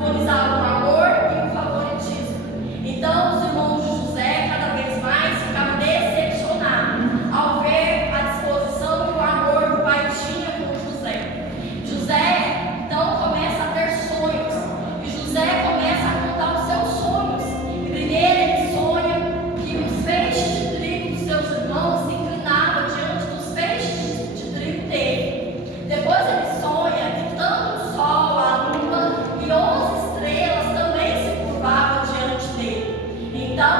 simbolizavam o amor e o favoritismo. Então, os irmãos de José cada vez mais ficavam decepcionados ao ver a disposição e o amor que o pai tinha por José. José, então, começa a ter sonhos. E José começa a contar os seus sonhos. E primeiro ele sonha que os feixes de trigo dos seus irmãos se inclinavam diante dos feixes de trigo dele. Depois ele sonha que tanto o sol, a lua e 11 estrelas também se curvavam diante dele. Então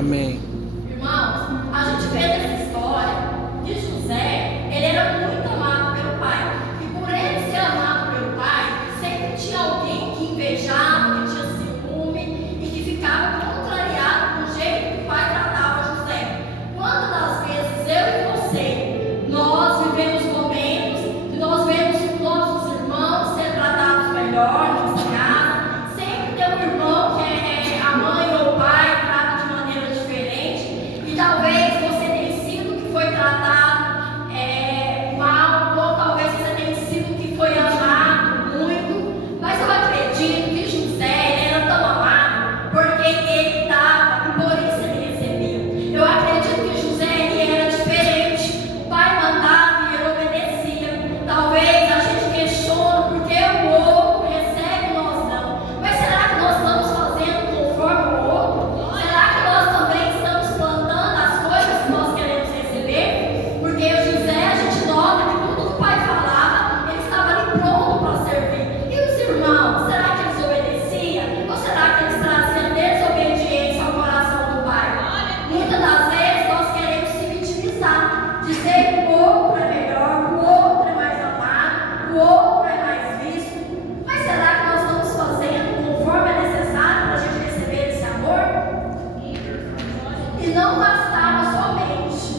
Amém. Irmãos, a gente vê nessa história que José, ele era muito amado pelo pai. E por ele ser amado pelo pai, sempre tinha alguém que invejava, que tinha ciúme e que ficava contrariado com o jeito que o pai tratava José. Quantas das vezes eu e você, nós vivemos momentos que nós vemos nossos irmãos ser tratados melhor, nossa casa, sempre tem um irmão que é a mãe ou o pai trata de maneira diferente, e talvez você tenha sido que foi tratado mal, ou talvez você tenha sido que foi amado muito, mas eu acredito que José ele era tão amado porque ele dava e por isso ele recebia. Eu acredito que José ele era diferente, o pai mandava e ele obedecia. Talvez a gente questione porque o outro recebe e nós não, mas será que nós estamos fazendo conforme o outro? Será que nós também estamos plantando as coisas que nós queremos receber? Porque o José, a gente nota que tudo que o pai falava, ele estava ali pronto para servir. E os irmãos, será que eles obedeciam? Ou será que eles traziam desobediência ao coração do pai? Muitas das vezes nós queremos se vitimizar, dizer que o outro é melhor, que o outro é mais amado, que o outro é mais visto. Mas será que nós estamos fazendo conforme é necessário para a gente receber esse amor? E não bastava somente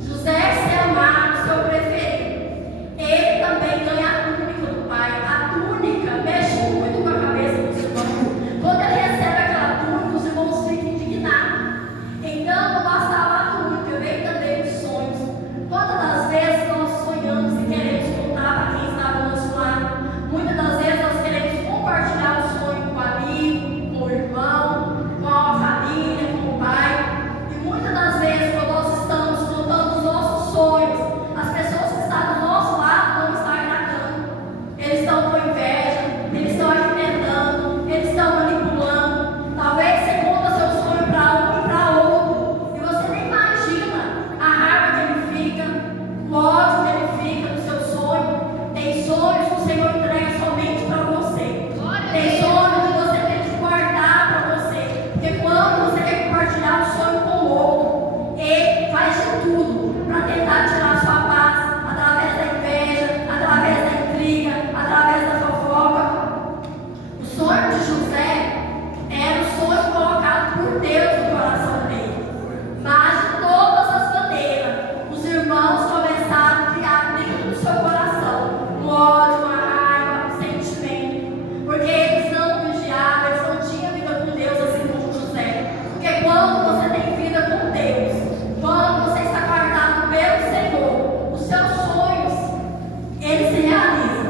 José ser amado, ser o preferido. Ele também ganha a túnica do pai. A túnica mexe muito com a cabeça dos irmãos. Quando ele recebe aquela túnica, os irmãos ficam indignados. Então, não bastava a túnica, veio também os sonhos. Quantas das vezes nós sonhamos e queremos contar para quem está ao nosso lado? Muitas das vezes nós queremos compartilhar o sonho com o amigo, com o irmão, com a família, com o pai. E muitas das vezes, quando nós estamos contando os nossos sonhos, as pessoas que estão do nosso lado não estão agradando. Eles estão com inveja, eles estão arquitetando, eles estão manipulando. Talvez você conta seu sonho para um e para outro, e você nem imagina a raiva que ele fica, o ódio que ele fica do seu sonho. Tem sonhos que o Senhor entrega somente para você. Tem sonhos que você tem que guardar para você. Porque quando você quer compartilhar o sonho com o outro, ele faz de tudo para tentar tirar a sua paz, através da inveja, através da intriga, através da fofoca. O sonho de José era o sonho colocado por Deus no coração dele. Mas de todas as maneiras, os irmãos começaram a criar dentro do seu coração um ódio, uma raiva, um sentimento. Porque eles não vigiavam, eles não tinham vida com Deus assim como José. Porque quando você tem vida com Deus, quando você está guardado pelo Senhor, os seus sonhos, eles se realizam.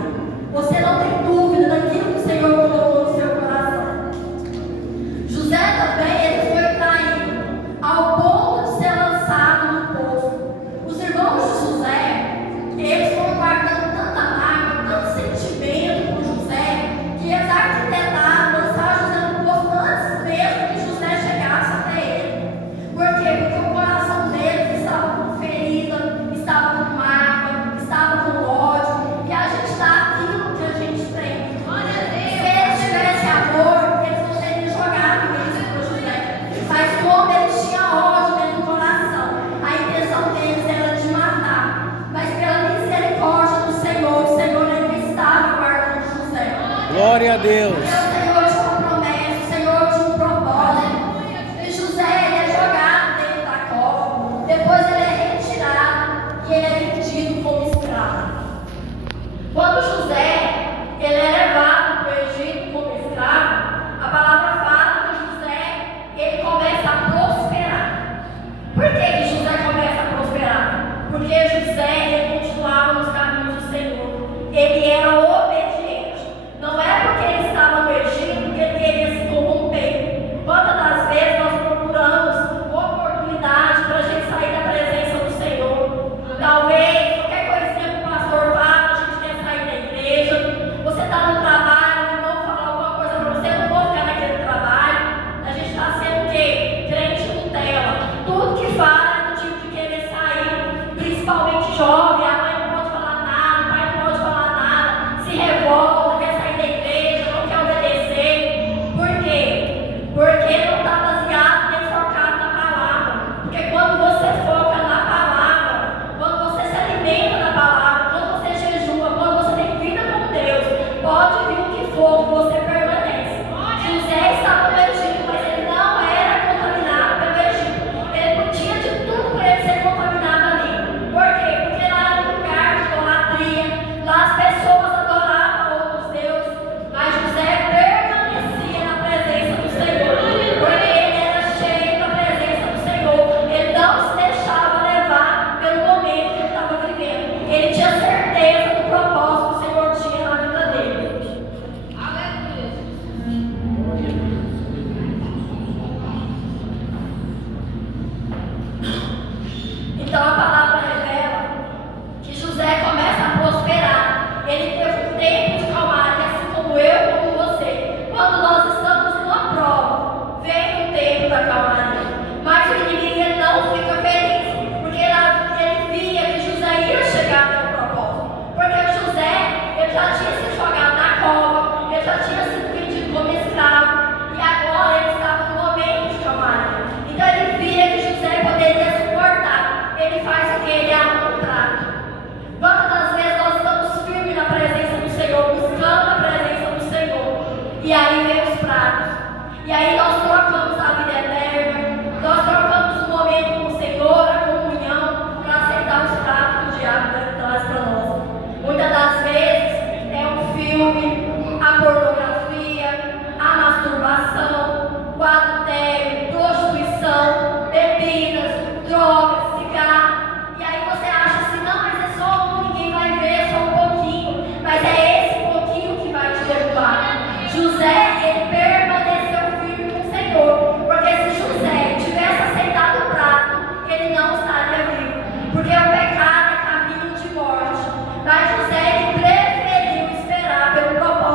Glória a Deus. O Senhor tinha uma promessa, o Senhor tinha um propósito. E José, ele é jogado dentro da cova. Depois ele é retirado e ele é vendido como escravo. Quando José, ele é levado para o Egito como escravo, a palavra fala que José, ele começa a prosperar. Por que José começa a prosperar? Porque José, ele continuava nos caminhos do Senhor. Ele era obediente. Não é porque ele estava no Egito que ele queria se corromper. Quantas das vezes nós procuramos oportunidade para a gente sair da presença do Senhor? Talvez qualquer coisinha que o pastor fala, a gente quer sair da igreja. Você está no trabalho, o irmão fala alguma coisa para você, eu não vou ficar naquele trabalho. A gente está sendo o quê? Crente Nutella. Tudo que fala é do tipo de querer sair, principalmente jovem. A mãe não pode falar nada, o pai não pode falar nada, se revolta, quer sair da igreja, não quer obedecer. Por quê? Porque não está baseado nem focado na palavra. Porque quando você foca na palavra, quando você se alimenta da palavra, quando você jejua, quando você tem vida com Deus, pode vir o que for, você permanece. José estava no Egito, mas ele não era contaminado pelo Egito. Ele tinha de tudo para ele ser contaminado ali. Por quê? Porque lá era um lugar de idolatria, lá as pessoas adoravam outros deuses, mas José permanecia na presença do Senhor, porque ele era cheio da presença do Senhor. Ele não se deixava levar pelo momento que ele estava vivendo. Ele tinha certeza do propósito que o Senhor tinha na vida dele. Então a palavra revela que José começa a prosperar. Ele teve um tempo de calmaria, assim como eu, como você. Quando nós estamos numa prova, vem o tempo da calmaria. Mas o inimigo ele não fica feliz, porque ele via que José ia chegar até o propósito. Porque José, ele já tinha se jogado na cova, ele já tinha sido vendido como escravo, e agora ele estava no momento de calmaria. Então ele via que José poderia suportar. Ele faz o que? Ele arma um prato. Quantas das vezes nós estamos firmes na presença do Senhor, buscando a presença do Senhor, e aí vem os pratos, e aí nós trocamos a vida eterna, nós trocamos o momento com o Senhor, a comunhão, para aceitar os pratos que o diabo traz para nós. Muitas das vezes é um filme, a pornografia, a masturbação, o adultério, prostituição, bebidas, drogas, cigarro. E aí você acha assim, não, mas é só um, ninguém vai ver, é só um pouquinho. Mas é esse pouquinho que vai te derrubar. José, ele permaneceu firme com o Senhor. Porque se José tivesse aceitado o prato, ele não estaria vivo. Porque o pecado é caminho de morte. Mas José, ele preferiu esperar pelo propósito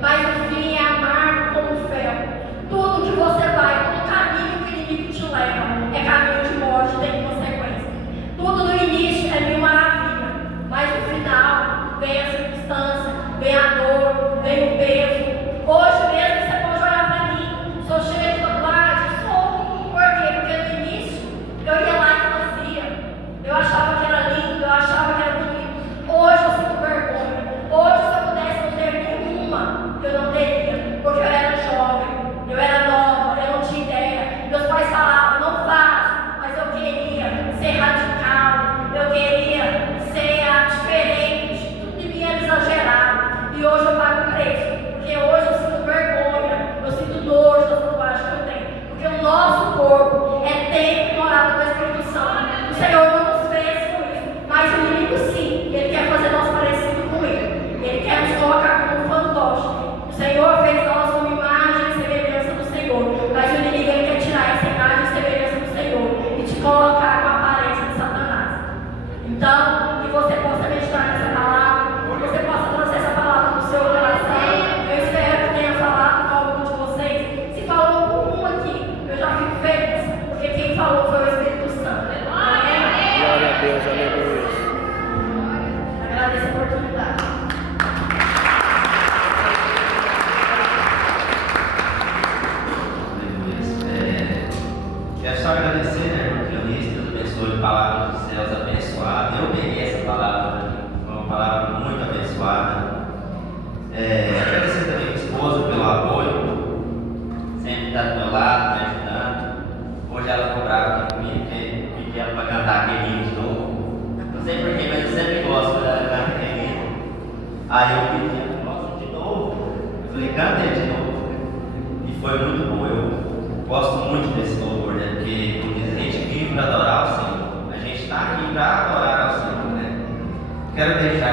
mas o fim é amargo como o fel. Tudo que você vai, todo caminho que o inimigo te leva, é caminho de morte, tem consequência. Tudo no início é mil maravilha, mas no final vem a circunstância, vem a dor, vem o peso. Hoje mesmo você pode olhar para mim, sou cheia de tatuagem, sou. Por quê? Porque no início eu ia lá e fazia. Eu achava que era lindo, eu achava que era bonito. Hoje eu sinto vergonha. Hoje, se eu pudesse não ter nenhuma, eu não teria, porque eu era jovem, eu era nova, eu não tinha ideia. Meus pais falavam, não faço, mas eu queria ser radical, eu queria ser diferente, tudo de mim era exagerado. E hoje eu pago o preço, porque hoje eu sinto vergonha, eu sinto nojo das tatuagens que eu tenho, porque o nosso corpo é templo e morada do Espírito Santo. O Senhor não nos fez com isso, mas o inimigo sim, ele quer fazer nós parecidos com ele. Ele quer nos colocar como um fantoche. O Senhor fez nós como imagem e semelhança do Senhor, mas o inimigo ele quer tirar essa imagem e semelhança do Senhor e te colocar com a aparência de Satanás. Então, que você possa meditar nessa palavra, que você possa trazer essa palavra no seu coração. Eu espero que tenha falado com algum de vocês. Se falou com um aqui, eu já fico feliz, porque quem falou foi o Espírito Santo. Amém? Glória a Deus, aleluia. Agradeço a oportunidade. Quero só agradecer, né, irmão Cleonice, Deus abençoe, palavra dos céus abençoada. Eu peguei essa palavra, foi uma palavra muito abençoada. Agradecer também a minha esposa pelo apoio, sempre está do meu lado, me ajudando. Hoje ela ficou brava aqui comigo, porque pedi ela para cantar aquele hino de novo. Não sei porquê, mas eu sempre gosto dela cantar aquele hino. Aí eu pedi, nossa, de novo. Eu falei, canta ele de novo. E foi muito bom. Eu gosto muito desse louvor, né? Porque, como diz, a gente vive para adorar o Senhor. A gente está aqui para adorar o Senhor, né? Quero deixar